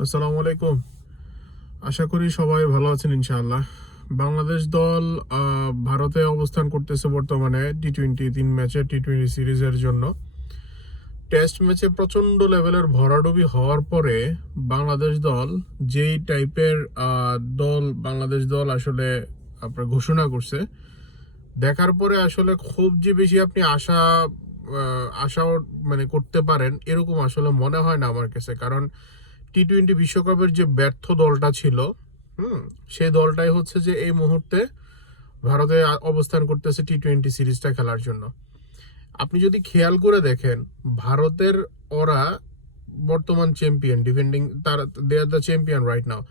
আসসালামু আলাইকুম। আশা করি সবাই ভালো আছেন ইনশাআল্লাহ। বাংলাদেশ দল ভারতে অবস্থান করতেছে বর্তমানে টি টোয়েন্টি তিন ম্যাচের টি টোয়েন্টি সিরিজের জন্য। টেস্ট ম্যাচে প্রচণ্ড লেভেলের ভরাডুবি হওয়ার পরে বাংলাদেশ দল যেই টাইপের দল বাংলাদেশ দল আসলে আপনার ঘোষণা করছে, দেখার পরে আসলে খুব যে বেশি আপনি আশা আশাও মানে করতে পারেন, এরকম আসলে মনে হয় না আমার কাছে। কারণ টি টোয়েন্টি বিশ্বকাপের যে ব্যর্থ দলটা ছিল, হুম, সেই দলটাই হচ্ছে যে এই মুহূর্তে ভারতে অবস্থান করতেছে টি টোয়েন্টি সিরিজটা খেলার জন্য। আপনি যদি খেয়াল করে দেখেন, ভারতের ওরা বর্তমান চ্যাম্পিয়ন ডিফেন্ডিং তারা they are the champion right now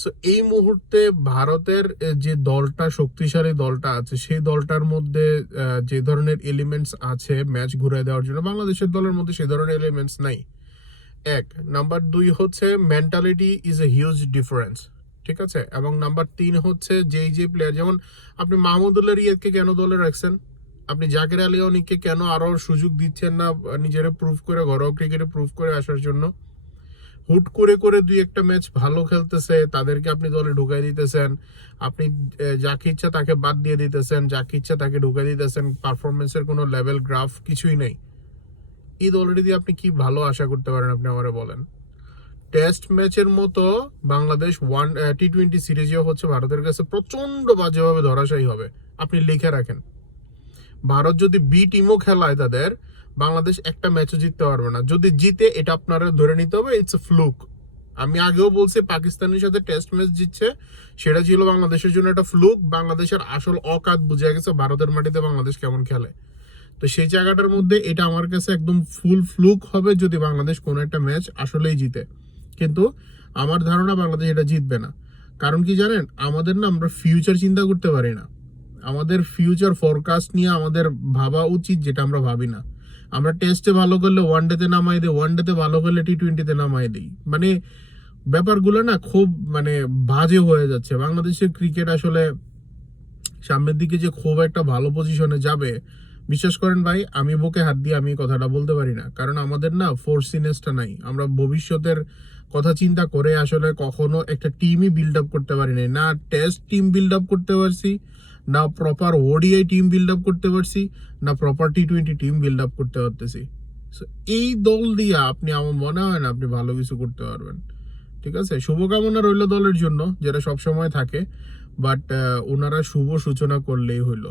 so এই মুহূর্তে ভারতের যে দলটা, শক্তিশালী দলটা আছে, সেই দলটার মধ্যে যে ধরনের এলিমেন্টস আছে ম্যাচ ঘুরে দেওয়ার জন্য, বাংলাদেশের দলের মধ্যে সেই ধরনের এলিমেন্টস নাই। এক। নাম্বার দুই হচ্ছে mentality is a huge difference ঠিক আছে? এবং নাম্বার তিন হচ্ছে যেই যে প্লেয়ার যেমন আপনি মাহমুদুল্লাহ রিয়াদকে কেন দলে রাখছেন? আপনি জাকির আলী অনিককে কেন আরও সুযোগ দিচ্ছেন না নিজেরা প্রুভ করে, ঘরোয়া ক্রিকেটে প্রুভ করে আসার জন্য? হুট করে করে দুই একটা ম্যাচ ভালো খেলতেছে, তাদেরকে আপনি দলে ঢুকাই দিতেছেন। আপনি যাকে ইচ্ছা তাকে বাদ দিয়ে দিতেছেন, যাকে ইচ্ছা তাকে ঢুকাই দিতেছেন। পারফরমেন্সের কোনো লেভেল গ্রাফ কিছুই নেই। ঈদ অলরেডি আপনি কি ভালো আশা করতে পারেন, আপনি আমারে বলেন? টেস্ট ম্যাচের মতো বাংলাদেশ ওয়ান টি টোয়েন্টি সিরিজেও হচ্ছে ভারতের কাছে প্রচণ্ড বাজেভাবে ধরাশায়ী হবে। আপনি লিখে রাখেন। ভারত যদি বি টিমও খেলায় তাদের, বাংলাদেশ একটা ম্যাচও জিততে পারবে না। যদি জিতে, এটা আপনারা ধরে নিতে হবে ইটস এ ফ্লুক আমি আগেও বলছি, পাকিস্তানের সাথে টেস্ট ম্যাচ জিতছে, সেটা ছিল বাংলাদেশের জন্য একটা ফ্লুক বাংলাদেশের আসল অকাত বুঝে গেছে, ভারতের মাটিতে বাংলাদেশ কেমন খেলে। তো সেই জায়গাটার মধ্যে এটা আমার কাছে একদম ফুল ফ্লুক হবে যদি বাংলাদেশ কোনো একটা ম্যাচ আসলেই জিতে। কিন্তু আমার ধারণা বাংলাদেশ এটা জিতবে না। কারণ কি জানেন? আমাদের না আমরা ফিউচার চিন্তা করতে পারি না। আমাদের ফিউচার ফরকাস্ট নিয়ে আমাদের ভাবা উচিত যেটা আমরা ভাবি না। আমরা টেস্টে ভালো করলে ওয়ান ডেতে নামাই দিই ওয়ান ডেতে ভালো করলে টি টোয়েন্টিতে নামাই দিই। মানে ব্যাপারগুলো না খুব মানে বাজে হয়ে যাচ্ছে। বাংলাদেশের ক্রিকেট আসলে সামনের দিকে যে খুব একটা ভালো পজিশনে যাবে বিশ্বাস করেন ভাই, আমি বুকে হাত দিয়ে আমি কথাটা বলতে পারি না। কারণ আমাদের না ফোর্সিনেসটা নাই। আমরা ভবিষ্যতের কথা চিন্তা করে আসলে কখনো একটা টিমই বিল্ড আপ করতে পারি নাই। না টেস্ট টিম বিল্ড আপ করতে পারছি, না proper ODI team build up করতে পারছি, না proper T twenty team build up করতে পারতেছি। সো এই দল দিয়ে আপনি আমার মনে হয় না আপনি ভালো কিছু করতে পারবেন। ঠিক আছে? শুভকামনা রইল দলের জন্য যেটা সবসময় থাকে। বাট ওনারা শুভ সূচনা করলেই হইল।